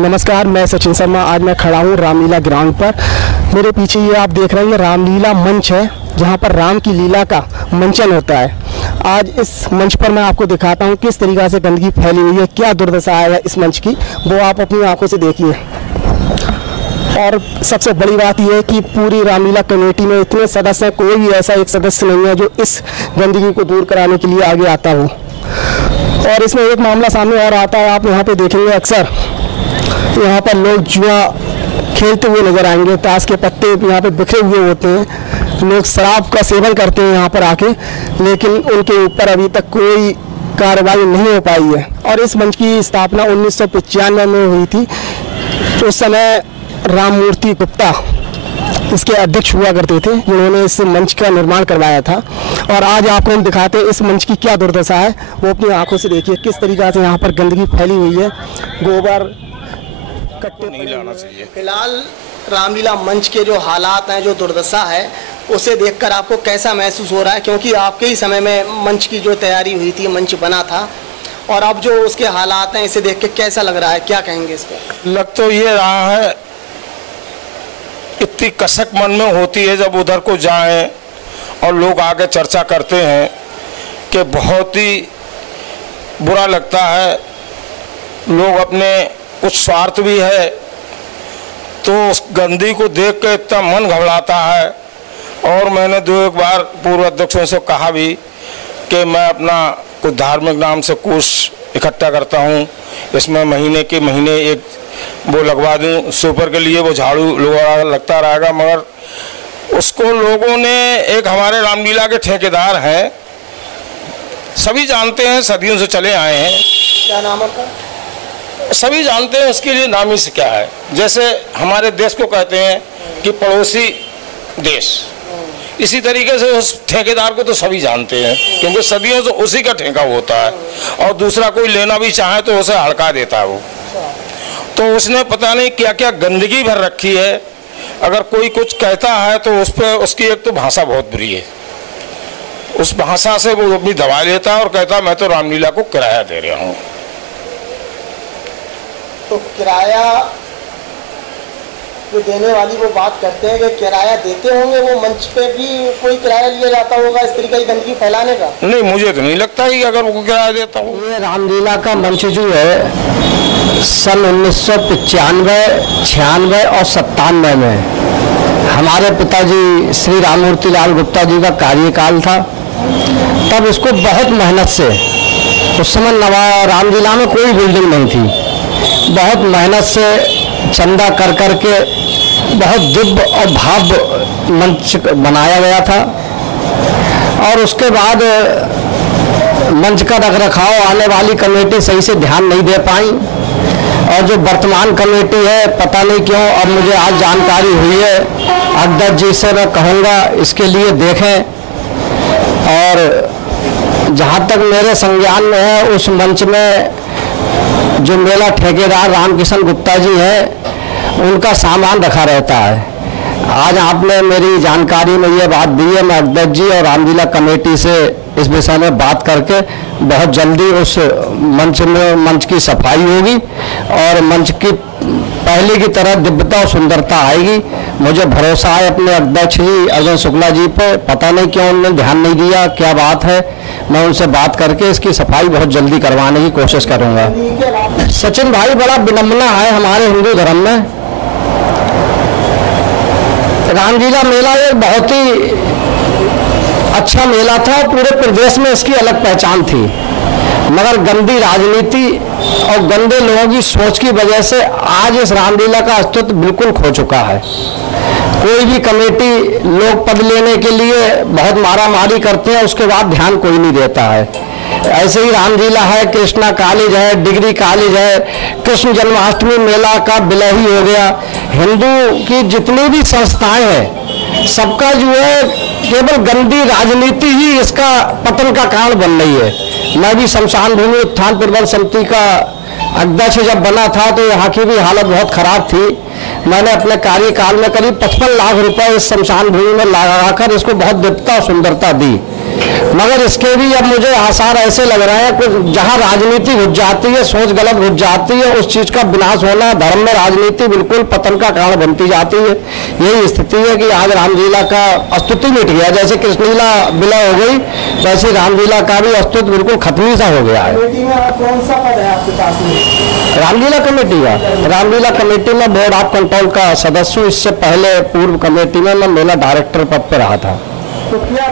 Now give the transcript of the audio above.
नमस्कार, मैं सचिन शर्मा। आज मैं खड़ा हूँ रामलीला ग्राउंड पर। मेरे पीछे ये आप देख रहे हैं, रामलीला मंच है जहाँ पर राम की लीला का मंचन होता है। आज इस मंच पर मैं आपको दिखाता हूँ किस तरीक़ा से गंदगी फैली हुई है, क्या दुर्दशा है इस मंच की, वो आप अपनी आंखों से देखिए। और सबसे बड़ी बात यह है कि पूरी रामलीला कमेटी में इतने सदस्य हैं, कोई भी ऐसा एक सदस्य नहीं है जो इस गंदगी को दूर कराने के लिए आगे आता हो। और इसमें एक मामला सामने और आता है, आप यहाँ पे देखेंगे अक्सर यहाँ पर लोग जुआ खेलते हुए नजर आएंगे। ताश के पत्ते यहाँ पे बिखरे हुए होते हैं, लोग शराब का सेवन करते हैं यहाँ पर आके, लेकिन उनके ऊपर अभी तक कोई कार्रवाई नहीं हो पाई है। और इस मंच की स्थापना 1995 में हुई थी। उस समय राममूर्ति गुप्ता इसके अध्यक्ष हुआ करते थे, जिन्होंने इस मंच का निर्माण करवाया था। और आज आपको हम दिखाते हैं इस मंच की क्या दुर्दशा है, वो अपनी आंखों से देखिए किस तरीक़ा से यहाँ पर गंदगी फैली हुई है। गोबर कट्टे नहीं लाना चाहिए। फिलहाल रामलीला मंच के जो हालात हैं, जो दुर्दशा है, उसे देखकर आपको कैसा महसूस हो रहा है? क्योंकि आपके ही समय में मंच की जो तैयारी हुई थी, मंच बना था, और अब जो उसके हालात हैं, इसे देख के कैसा लग रहा है, क्या कहेंगे इस पर? लग तो ये रहा है, इतनी कसक मन में होती है जब उधर को जाएं और लोग आगे चर्चा करते हैं कि बहुत ही बुरा लगता है। लोग अपने कुछ स्वार्थ भी है, तो उस गंदगी को देख के इतना मन घबराता है। और मैंने एक बार पूर्व अध्यक्षों से कहा भी कि मैं अपना कुछ धार्मिक नाम से कोष इकट्ठा करता हूँ, इसमें महीने के महीने एक वो लगवा दूँ, सुपर के लिए वो झाड़ू लगता रहेगा। मगर उसको लोगों ने, एक हमारे रामलीला के ठेकेदार हैं, सभी जानते हैं, सदियों से चले आए हैं। क्या नाम है? सभी जानते हैं उसके लिए नाम ही से क्या है। जैसे हमारे देश को कहते हैं कि पड़ोसी देश, इसी तरीके से उस ठेकेदार को तो सभी जानते हैं, क्योंकि सदियों से उसी का ठेका होता है। और दूसरा कोई लेना भी चाहे तो उसे हड़का देता है वो। तो उसने पता नहीं क्या क्या गंदगी भर रखी है। अगर कोई कुछ कहता है तो उस पर उसकी एक तो भाषा बहुत बुरी है, उस भाषा से वो अपनी दवा लेता है और कहता है मैं तो रामलीला को किराया दे रहा हूँ। तो किराया जो देने वाली वो बात करते हैं कि किराया देते होंगे, वो मंच पे भी कोई किराया लिया जाता होगा इस तरीके की गंदगी फैलाने का? नहीं, मुझे तो नहीं लगता ही अगर वो किराया देता हूँ। ये रामलीला का मंच जो है सन 1995, 96 और 97 में हमारे पिताजी श्री राममूर्ति लाल गुप्ता जी का कार्यकाल था। तब इसको बहुत मेहनत से, उस समय रामलीला में कोई बिल्डिंग नहीं थी, बहुत मेहनत से चंदा कर के बहुत दिव्य और भव्य मंच बनाया गया था। और उसके बाद मंच का रखरखाव आने वाली कमेटी सही से ध्यान नहीं दे पाई, और जो वर्तमान कमेटी है, पता नहीं क्यों, अब मुझे आज जानकारी हुई है, अध्यक्ष जी से मैं कहूँगा इसके लिए देखें। और जहाँ तक मेरे संज्ञान में है, उस मंच में जो मेला ठेकेदार रामकिशन गुप्ता जी हैं, उनका सामान रखा रहता है। आज आपने मेरी जानकारी में ये बात दी है, मैं अध्यक्ष जी और रामलीला कमेटी से इस विषय में बात करके बहुत जल्दी उस मंच की सफाई होगी और मंच की पहले की तरह दिव्यता और सुंदरता आएगी। मुझे भरोसा है अपने अध्यक्ष जी अर्जुन शुक्ला जी पे, पता नहीं क्यों उन्होंने ध्यान नहीं दिया, क्या बात है। मैं उनसे बात करके इसकी सफाई बहुत जल्दी करवाने की कोशिश करूंगा। सचिन भाई, बड़ा विडंबना है हमारे हिंदू धर्म में। रामलीला मेला एक बहुत ही अच्छा मेला था, पूरे प्रदेश में इसकी अलग पहचान थी, मगर गंदी राजनीति और गंदे लोगों की सोच की वजह से आज इस रामलीला का अस्तित्व बिल्कुल खो चुका है। कोई भी कमेटी लोग पद लेने के लिए बहुत मारामारी करते हैं, उसके बाद ध्यान कोई नहीं देता है। ऐसे ही रामलीला है, कृष्णा कॉलेज है, डिग्री कॉलेज है, कृष्ण जन्माष्टमी मेला का विलय ही हो गया। हिंदू की जितनी भी संस्थाएं हैं, सबका जो है केवल गंदी राजनीति ही इसका पतन का कारण बन रही है। मैं भी शमशान भूमि उत्थान प्रबंध समिति का अध्यक्ष जब बना था तो यहाँ की भी हालत बहुत खराब थी। मैंने अपने कार्यकाल में करीब 55 लाख रुपए इस शमशान भूमि में लगाकर इसको बहुत दिव्यता और सुंदरता दी। मगर इसके भी अब मुझे आसार ऐसे लग रहे हैं कि जहां राजनीति घुस जाती है, सोच गलत घुस जाती है, उस चीज का विनाश होना, धर्म में राजनीति बिल्कुल पतन का कारण बनती जाती है। यही स्थिति है कि आज रामलीला का अस्तित्व मिट गया। जैसे कृष्णलीला विलय हो गई, वैसे रामलीला का भी अस्तित्व बिल्कुल खत्म सा हो गया है। कौन सा पद है आपके पास में? रामलीला कमेटी का, रामलीला कमेटी में बोर्ड ऑफ कंट्रोल का सदस्य हूँ। इससे पहले पूर्व कमेटी में मैं मेला डायरेक्टर पद पर रहा था। तो क्या